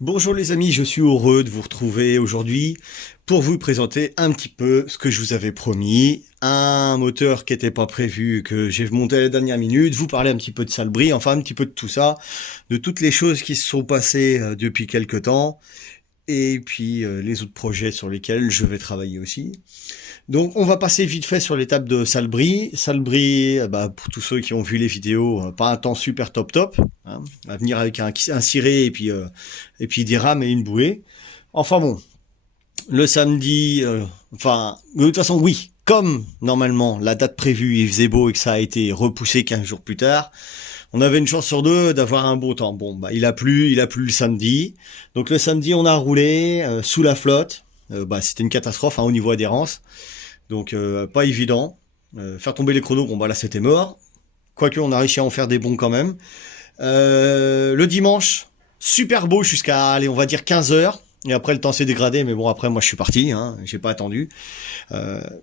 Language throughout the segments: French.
Bonjour les amis, je suis heureux de vous retrouver aujourd'hui pour vous présenter un petit peu ce que je vous avais promis, un moteur qui n'était pas prévu, que j'ai monté à la dernière minute, vous parler un petit peu de Salbris, enfin un petit peu de tout ça, de toutes les choses qui se sont passées depuis quelques temps, et puis les autres projets sur lesquels je vais travailler aussi. Donc on va passer vite fait sur l'étape de Salbris. Salbris, pour tous ceux qui ont vu les vidéos, pas un temps super top, hein, à venir avec un ciré et puis des rames et une bouée. Enfin bon, le samedi, de toute façon oui, comme normalement la date prévue il faisait beau et que ça a été repoussé 15 jours plus tard, on avait une chance sur deux d'avoir un beau temps. Bon, il a plu le samedi. Donc le samedi on a roulé sous la flotte. C'était une catastrophe au niveau adhérence. Donc pas évident. Faire tomber les chronos, là c'était mort. Quoique on a réussi à en faire des bons quand même. Le dimanche, super beau jusqu'à, allez, on va dire 15 heures. Et après le temps s'est dégradé, mais bon après moi je suis parti, j'ai pas attendu.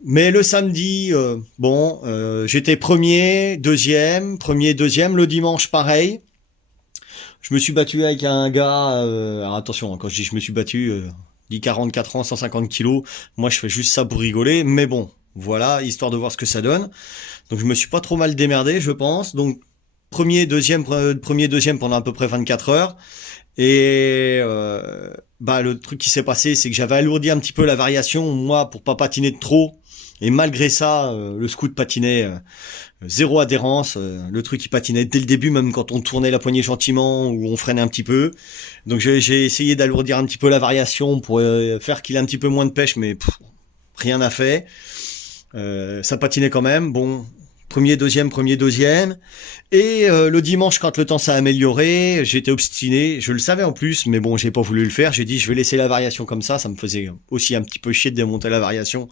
Mais le samedi, j'étais premier, deuxième. Le dimanche pareil. Je me suis battu avec un gars. Alors attention, quand je dis je me suis battu, dit 44 ans, 150 kilos. Moi, je fais juste ça pour rigoler. Mais bon, voilà, histoire de voir ce que ça donne. Donc, je me suis pas trop mal démerdé, je pense. Donc, premier, deuxième pendant à peu près 24 heures. Et le truc qui s'est passé, c'est que j'avais alourdi un petit peu la variation, moi, pour pas patiner de trop. Et malgré ça, le scoot patinait zéro adhérence. Le truc il patinait dès le début, même quand on tournait la poignée gentiment ou on freinait un petit peu. Donc j'ai essayé d'alourdir un petit peu la variation pour faire qu'il ait un petit peu moins de pêche, mais rien n'a fait. Ça patinait quand même. Bon, premier, deuxième. Et le dimanche, quand le temps s'est amélioré, j'étais obstiné. Je le savais en plus, mais bon, j'ai pas voulu le faire. J'ai dit, je vais laisser la variation comme ça. Ça me faisait aussi un petit peu chier de démonter la variation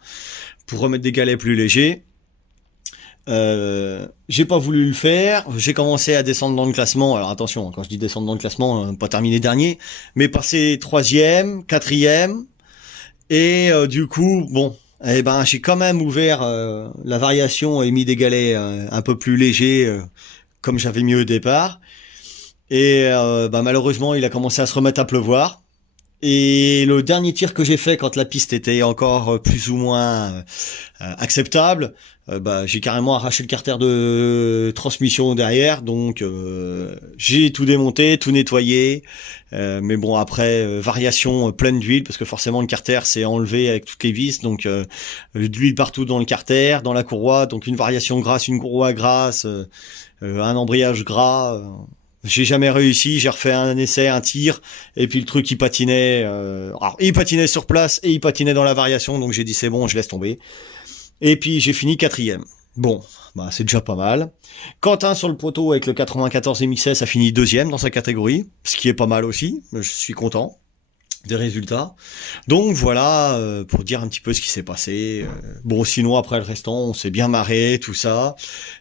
pour remettre des galets plus légers. J'ai pas voulu le faire. J'ai commencé à descendre dans le classement. Alors attention, quand je dis descendre dans le classement, pas terminer dernier, mais passer troisième, quatrième. Et du coup, j'ai quand même ouvert la variation et mis des galets un peu plus légers, comme j'avais mis au départ. Et malheureusement, il a commencé à se remettre à pleuvoir. Et le dernier tir que j'ai fait quand la piste était encore plus ou moins acceptable, j'ai carrément arraché le carter de transmission derrière, donc j'ai tout démonté, tout nettoyé. Mais bon, après variation pleine d'huile, parce que forcément le carter c'est enlevé avec toutes les vis, donc de l'huile partout dans le carter, dans la courroie, donc une variation grasse, une courroie grasse, un embrayage gras. J'ai jamais réussi, j'ai refait un essai, un tir, et puis le truc il patinait. Alors il patinait sur place et il patinait dans la variation, donc j'ai dit c'est bon, je laisse tomber. Et puis j'ai fini quatrième. Bon, c'est déjà pas mal. Quentin sur le poteau avec le 94 MXS a fini deuxième dans sa catégorie, ce qui est pas mal aussi. Je suis content des résultats. Donc voilà, pour dire un petit peu ce qui s'est passé. Sinon après le restant, on s'est bien marré, tout ça.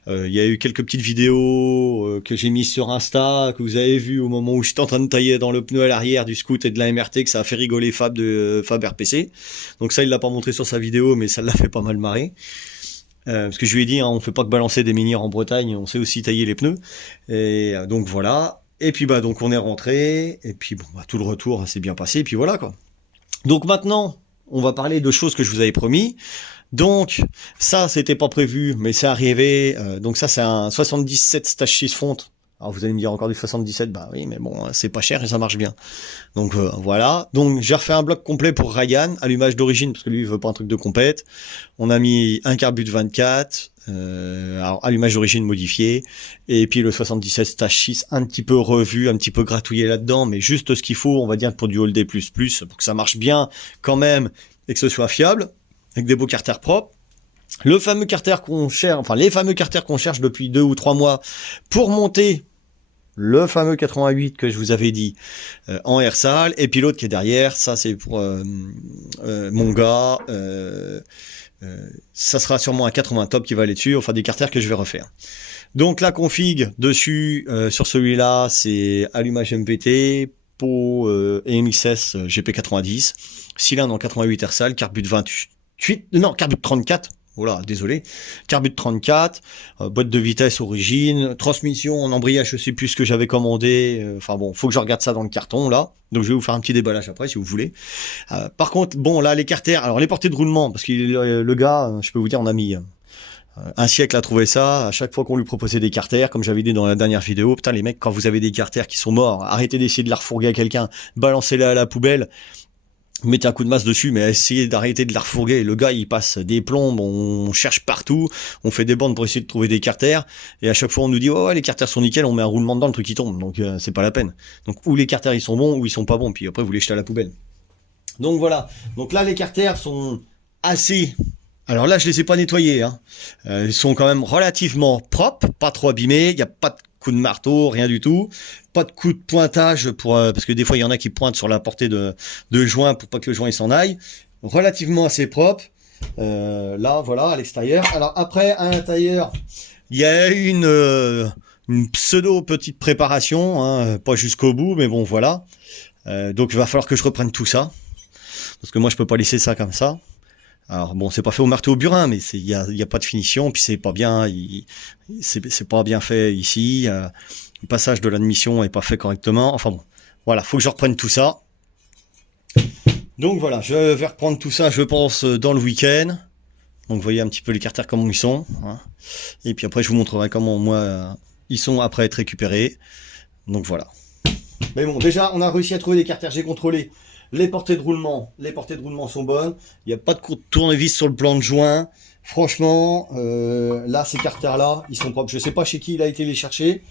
Il y a eu quelques petites vidéos que j'ai mises sur Insta, que vous avez vu au moment où j'étais en train de tailler dans le pneu à l'arrière du Scoot et de la MRT, que ça a fait rigoler Fab de Fab RPC. Donc ça, il l'a pas montré sur sa vidéo, mais ça l'a fait pas mal marrer. Parce que je lui ai dit, on fait pas que balancer des menhirs en Bretagne, on sait aussi tailler les pneus. Et donc voilà. Et puis donc on est rentré, et puis tout le retour s'est bien passé, et puis voilà quoi. Donc maintenant, on va parler de choses que je vous avais promis. Donc ça, c'était pas prévu, mais c'est arrivé. Donc ça, c'est un 77 stage 6 fonte. Alors vous allez me dire encore du 77, bah oui, mais bon, c'est pas cher et ça marche bien. Donc voilà. Donc j'ai refait un bloc complet pour Ryan, allumage d'origine, parce que lui il veut pas un truc de compète. On a mis un carbut 24, alors allumage d'origine modifié, et puis le 77 stage 6 un petit peu revu, un petit peu gratouillé là-dedans, mais juste ce qu'il faut, on va dire, pour du All Day++, pour que ça marche bien quand même, et que ce soit fiable, avec des beaux carters propres. Le fameux carter qu'on cherche, les fameux carters qu'on cherche depuis 2 ou 3 mois pour monter le fameux 88 que je vous avais dit en air sale, et puis l'autre qui est derrière, ça c'est pour mon gars, ça sera sûrement un 80 top qui va aller dessus, des carters que je vais refaire. Donc la config dessus, sur celui-là, c'est allumage MPT, pot EMXS GP90, cylindre en 88 air sale, carbut 28, non, carbut 34, voilà, désolé. Carbure 34, boîte de vitesse origine, transmission en embrayage, je sais plus ce que j'avais commandé. Enfin bon, faut que je regarde ça dans le carton là. Donc je vais vous faire un petit déballage après si vous voulez. Par contre, bon là les carters, alors les portées de roulement, parce que le gars, je peux vous dire, on a mis un siècle à trouver ça. À chaque fois qu'on lui proposait des carters, comme j'avais dit dans la dernière vidéo, putain les mecs, quand vous avez des carters qui sont morts, arrêtez d'essayer de la refourguer à quelqu'un, balancez-les à la poubelle. Mettez un coup de masse dessus, mais essayez d'arrêter de la refourguer. Le gars, il passe des plombes, on cherche partout, on fait des bandes pour essayer de trouver des carters, et à chaque fois on nous dit oh, ouais les carters sont nickel, on met un roulement dedans, le truc qui tombe, donc c'est pas la peine. Donc ou les carters ils sont bons ou ils sont pas bons, puis après vous les jetez à la poubelle. Donc voilà. Donc là les carters sont assez. Alors là je les ai pas nettoyés, hein. Ils sont quand même relativement propres, pas trop abîmés, il y a pas de coup de marteau, rien du tout. Pas de coup de pointage pour parce que des fois il y en a qui pointent sur la portée de joint pour pas que le joint il s'en aille. Relativement assez propre. Là voilà à l'extérieur. Alors après à l'intérieur il y a une pseudo petite préparation, hein, pas jusqu'au bout mais bon voilà. Donc il va falloir que je reprenne tout ça parce que moi je peux pas laisser ça comme ça. Alors bon, c'est pas fait au marteau au burin, mais il y a pas de finition, puis c'est pas bien, c'est pas bien fait ici. Le passage de l'admission est pas fait correctement. Enfin bon, voilà, faut que je reprenne tout ça. Donc voilà, je vais reprendre tout ça, je pense, dans le week-end. Donc vous voyez un petit peu les carters comment ils sont, hein. Et puis après je vous montrerai comment moi ils sont après être récupérés. Donc voilà. Mais bon, déjà on a réussi à trouver des carters, j'ai contrôlé. Les portées de roulement sont bonnes. Il n'y a pas de tournevis sur le plan de joint. Franchement, là, ces carters-là, ils sont propres. Je ne sais pas chez qui il a été les chercher. Et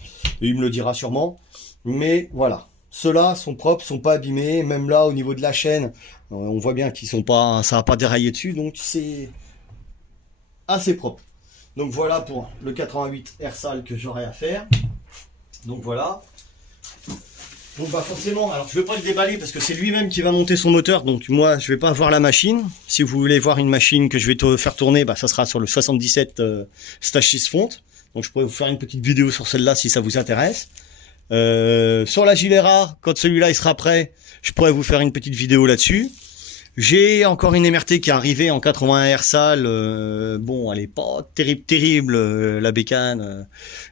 il me le dira sûrement. Mais voilà. Ceux-là sont propres, sont pas abîmés. Même là, au niveau de la chaîne, on voit bien qu'ils sont pas, ça n'a pas déraillé dessus. Donc, c'est assez propre. Donc, voilà pour le 88 Airsal que j'aurai à faire. Donc, voilà. Donc bah forcément, alors je vais pas le déballer parce que c'est lui-même qui va monter son moteur, donc moi je vais pas voir la machine. Si vous voulez voir une machine que je vais te faire tourner, bah ça sera sur le 77 Stage 6 fonte. Donc je pourrais vous faire une petite vidéo sur celle-là si ça vous intéresse. Sur la Gilera, quand celui-là il sera prêt, je pourrais vous faire une petite vidéo là-dessus. J'ai encore une MRT qui est arrivée en 80 Airsal. Bon, elle est pas terrible la bécane.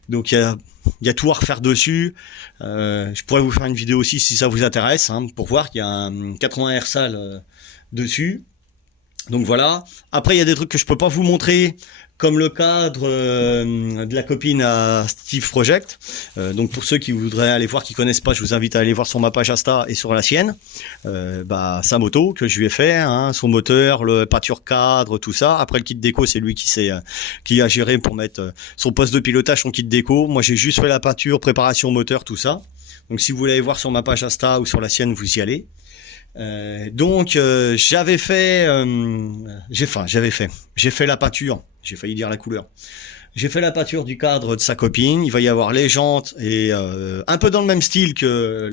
Donc il y a tout à refaire dessus. Je pourrais vous faire une vidéo aussi si ça vous intéresse, hein, pour voir qu'il y a un 80 Airsal dessus. Donc voilà. Après il y a des trucs que je peux pas vous montrer, comme le cadre de la copine à Steve Project. Donc pour ceux qui voudraient aller voir, qui connaissent pas, je vous invite à aller voir sur ma page Insta et sur la sienne. Sa moto que je lui ai fait, hein, son moteur, le pâture cadre, tout ça. Après le kit déco, c'est lui qui a géré pour mettre son poste de pilotage, son kit déco. Moi j'ai juste fait la peinture, préparation moteur, tout ça. Donc si vous voulez aller voir sur ma page Insta ou sur la sienne, vous y allez. J'avais fait la peinture, j'ai failli dire la couleur. J'ai fait la peinture du cadre de sa copine. Il va y avoir les jantes et un peu dans le même style que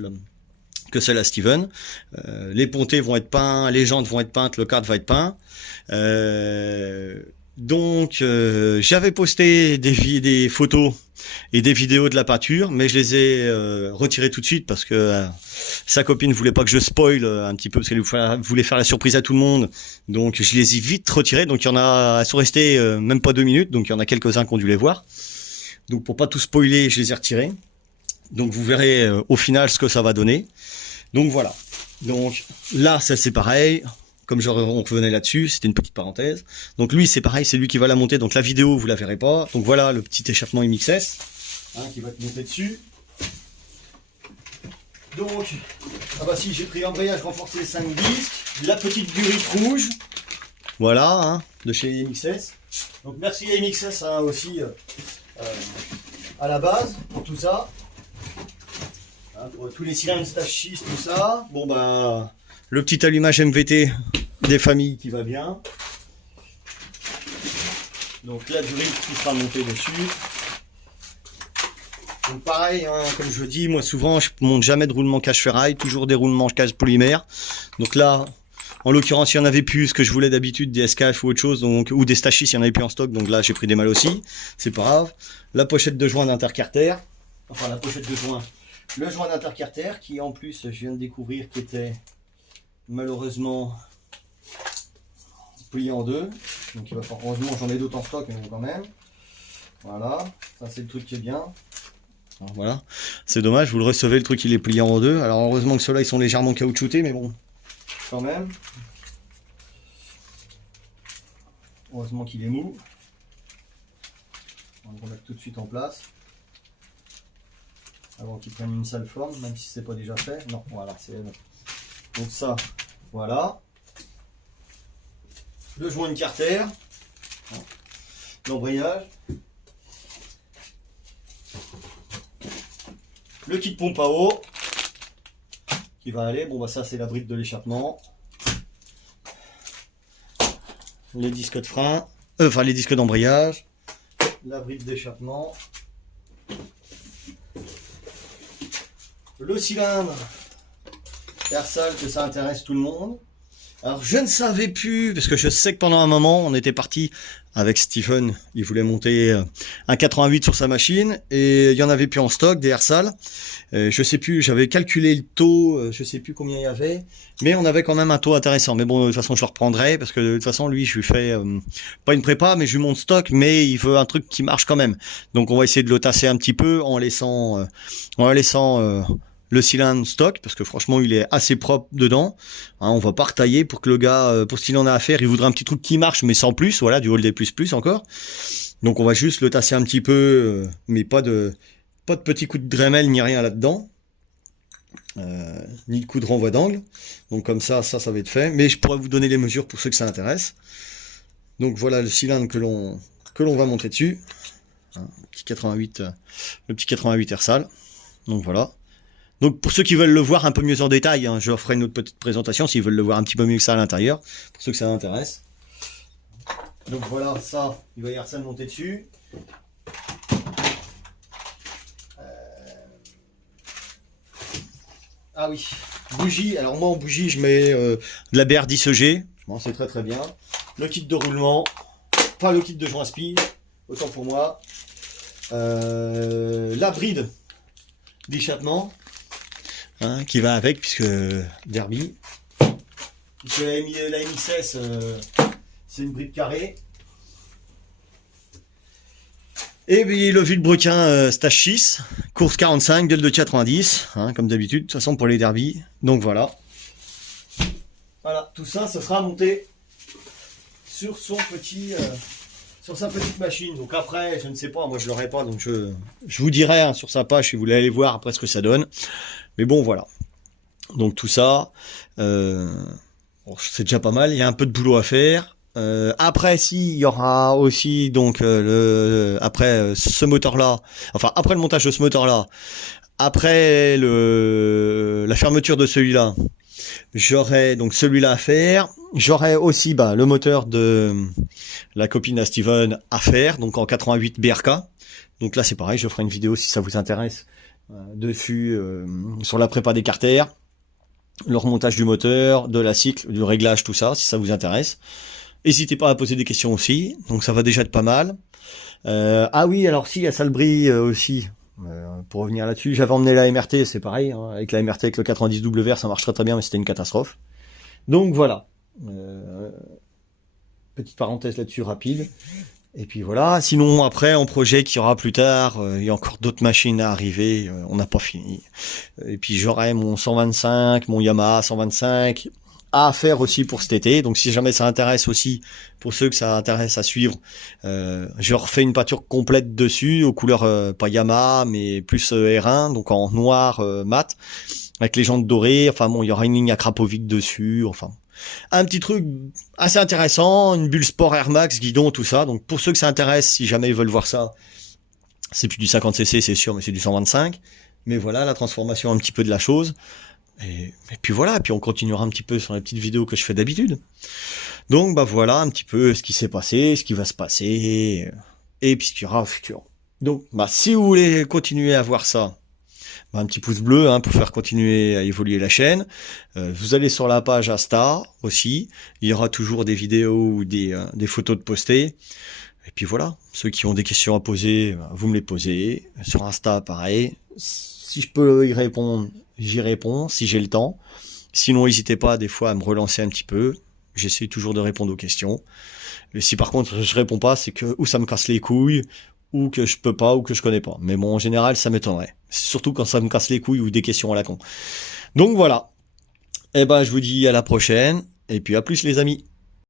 celle à Steven. Les pontées vont être peints, les jantes vont être peintes, le cadre va être peint. J'avais posté des photos et des vidéos de la peinture, mais je les ai retirées tout de suite parce que sa copine voulait pas que je spoil un petit peu parce qu'elle voulait faire la surprise à tout le monde. Donc je les ai vite retirées. Donc il y en a, elles sont restées même pas 2 minutes. Donc il y en a quelques-uns qui ont dû les voir. Donc pour pas tout spoiler, je les ai retirées. Donc vous verrez au final ce que ça va donner. Donc voilà. Donc là, ça c'est pareil. Comme on revenait là-dessus, c'était une petite parenthèse. Donc lui, c'est pareil, c'est lui qui va la monter. Donc la vidéo, vous la verrez pas. Donc voilà le petit échappement MXS qui va te monter dessus. Donc, ah bah si, j'ai pris embrayage renforcé 5 disques, la petite durite rouge. Voilà, hein, de chez MXS. Donc merci à MXS aussi à la base pour tout ça. Hein, pour tous les cylindres Stage 6, tout ça. Bon bah, le petit allumage MVT des familles qui va bien. Donc la durite qui sera montée dessus. Donc pareil, hein, comme je dis, moi souvent je monte jamais de roulement cache ferraille, toujours des roulements cache polymère. Donc là, en l'occurrence, il y en avait plus ce que je voulais d'habitude, des SKF ou autre chose, donc ou des Stage 6, il y en avait plus en stock, donc là j'ai pris des mal aussi, c'est pas grave. La pochette de joint d'intercarter, enfin la pochette de joint, le joint d'intercarter qui en plus je viens de découvrir qui était malheureusement plié en deux. Donc il va falloir, heureusement j'en ai d'autres en stock, mais bon, quand même. Voilà, ça c'est le truc qui est bien. Alors, voilà, c'est dommage, vous le recevez, le truc il est plié en deux. Alors heureusement que ceux-là ils sont légèrement caoutchoutés, mais bon, quand même. Heureusement qu'il est mou. On va le remettre tout de suite en place. Avant qu'il prenne une sale forme, même si c'est pas déjà fait. Non, voilà, c'est bon. Donc ça, voilà. Le joint de carter. L'embrayage. Le kit pompe à eau. Qui va aller. Bon bah ça c'est la bride de l'échappement. Les disques de frein. Enfin les disques d'embrayage. La bride d'échappement. Le cylindre Ersal, que ça intéresse tout le monde. Alors je ne savais plus, parce que je sais que pendant un moment on était parti avec Stephen, il voulait monter un 88 sur sa machine et il y en avait plus en stock des Ersal. Je sais plus, j'avais calculé le taux, je sais plus combien il y avait, mais on avait quand même un taux intéressant. Mais bon, de toute façon je le reprendrai parce que de toute façon lui je lui fais pas une prépa, mais je lui monte stock, mais il veut un truc qui marche quand même. Donc on va essayer de le tasser un petit peu en laissant le cylindre stock, parce que franchement il est assez propre dedans, hein, on va pas retailler pour que le gars, pour ce qu'il en a à faire, il voudrait un petit truc qui marche mais sans plus, voilà, du Hall plus encore. Donc on va juste le tasser un petit peu, mais pas de petits coups de Dremel ni rien là-dedans, ni de coups de renvoi d'angle. Donc comme ça va être fait, mais je pourrais vous donner les mesures pour ceux que ça intéresse. Donc voilà le cylindre que l'on va monter dessus, hein, le petit 88 Ersal. Donc voilà. Donc pour ceux qui veulent le voir un peu mieux en détail, hein, je leur ferai une autre petite présentation s'ils veulent le voir un petit peu mieux que ça à l'intérieur, pour ceux que ça intéresse. Donc voilà, ça, il va y avoir ça de monter dessus. Ah oui, bougie. Alors moi en bougie, je mets de la BR10EG, bon, c'est très très bien. Le kit de roulement, pas le kit de joint spi, autant pour moi. La bride d'échappement. Hein, qui va avec, puisque Derby. Puisque la MXS, c'est une bride carrée. Et puis le Vilebrequin Stage 6, course 45, gueule de 90, hein, comme d'habitude, de toute façon pour les Derby. Donc voilà. Voilà, tout ça, ça sera monté sur son petit, sur sa petite machine. Donc après, je ne sais pas, moi je l'aurai pas, donc je vous dirai hein, sur sa page si vous voulez aller voir après ce que ça donne. Mais bon, voilà. Donc tout ça, c'est déjà pas mal. Il y a un peu de boulot à faire. Après, il y aura aussi donc après ce moteur-là, enfin après le montage de ce moteur-là, après la fermeture de celui-là, j'aurai donc celui-là à faire. J'aurai aussi le moteur de la copine à Steven à faire, donc en 88 BRK. Donc là, c'est pareil, je ferai une vidéo si ça vous intéresse. Dessus sur la prépa des carters, le remontage du moteur, de la cycle, du réglage, tout ça, si ça vous intéresse. N'hésitez pas à poser des questions aussi, donc ça va déjà être pas mal. Ah oui, alors si, à Salbris aussi, pour revenir là-dessus, j'avais emmené la MRT, c'est pareil, hein, avec la MRT, avec le 90WR, ça marche très très bien, mais c'était une catastrophe. Donc voilà, petite parenthèse là-dessus rapide. Et puis voilà, sinon après en projet qu'il y aura plus tard, il y a encore d'autres machines à arriver, on n'a pas fini. Et puis j'aurai mon 125, mon Yamaha 125 à faire aussi pour cet été. Donc si jamais ça intéresse aussi, pour ceux que ça intéresse à suivre, je refais une peinture complète dessus, aux couleurs pas Yamaha, mais plus R1, donc en noir mat, avec les jantes dorées. Enfin bon, il y aura une ligne à Krapovic dessus, enfin... Un petit truc assez intéressant, une bulle sport Air Max, guidon, tout ça. Donc pour ceux que ça intéresse, si jamais ils veulent voir ça, c'est plus du 50cc, c'est sûr, mais c'est du 125. Mais voilà, la transformation un petit peu de la chose. Et puis voilà, et puis on continuera un petit peu sur les petites vidéos que je fais d'habitude. Donc voilà un petit peu ce qui s'est passé, ce qui va se passer, et puis ce qu'il y aura au futur. Donc si vous voulez continuer à voir ça, un petit pouce bleu hein, pour faire continuer à évoluer la chaîne. Vous allez sur la page Insta aussi. Il y aura toujours des vidéos ou des photos de postées. Et puis voilà, ceux qui ont des questions à poser, vous me les posez. Sur Insta, pareil. Si je peux y répondre, j'y réponds, si j'ai le temps. Sinon, n'hésitez pas des fois à me relancer un petit peu. J'essaie toujours de répondre aux questions. Et si par contre je réponds pas, c'est que ou ça me casse les couilles, ou que je peux pas, ou que je connais pas. Mais bon, en général, ça m'étonnerait. Surtout quand ça me casse les couilles ou des questions à la con. Donc voilà. Eh ben, je vous dis à la prochaine. Et puis à plus les amis.